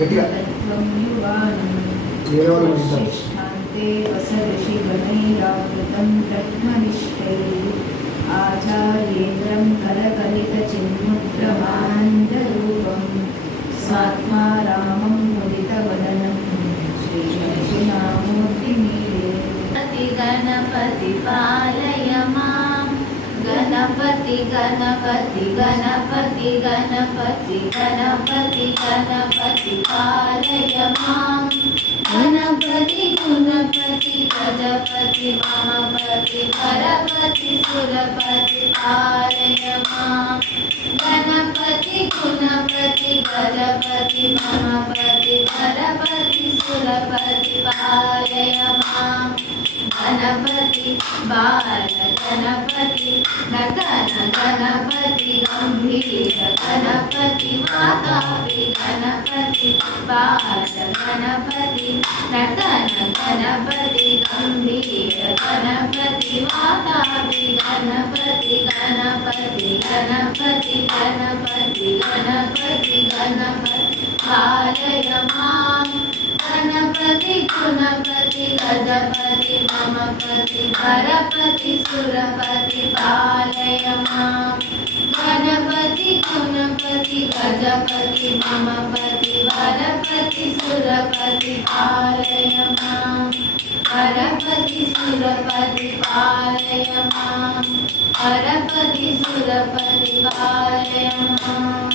तत्त्वं युवानं शिष्ठान्ते वसदशि गणैरावृतं तत्त्वनिष्ठैः आचार्येन्द्रं करकलितचिन्मुद्रमानन्दरूपं स्वात्मा रामं मुदितवदनं श्रीगणेशनामूर्तिमीडे गणपति पालय मां गणपति गणपति गणपति गणपति गणपति गणपति पालय मां गणपति गुणपति गजपति महापति गणपति सुरपति पालय मां गणपति गुणपति गजपति महापति गणपति सुरपति पालय मां गणपति बाल गणपति नगन गणपति गंभीर गणपति वातापि गणपति बाल गणपति नगन गणपति गंभीर गणपति वातापि गणपति गणपति गणपति गणपति गणपति गणपति पालय मां गणपति गुणपति गजपति ममपति गणपति सुरपति पालय मां गणपति गुणपति गजपति ममपति गणपति सुरपति पालय मां गणपति सुरपति पालय मां गणपति सुरपति पालय मां।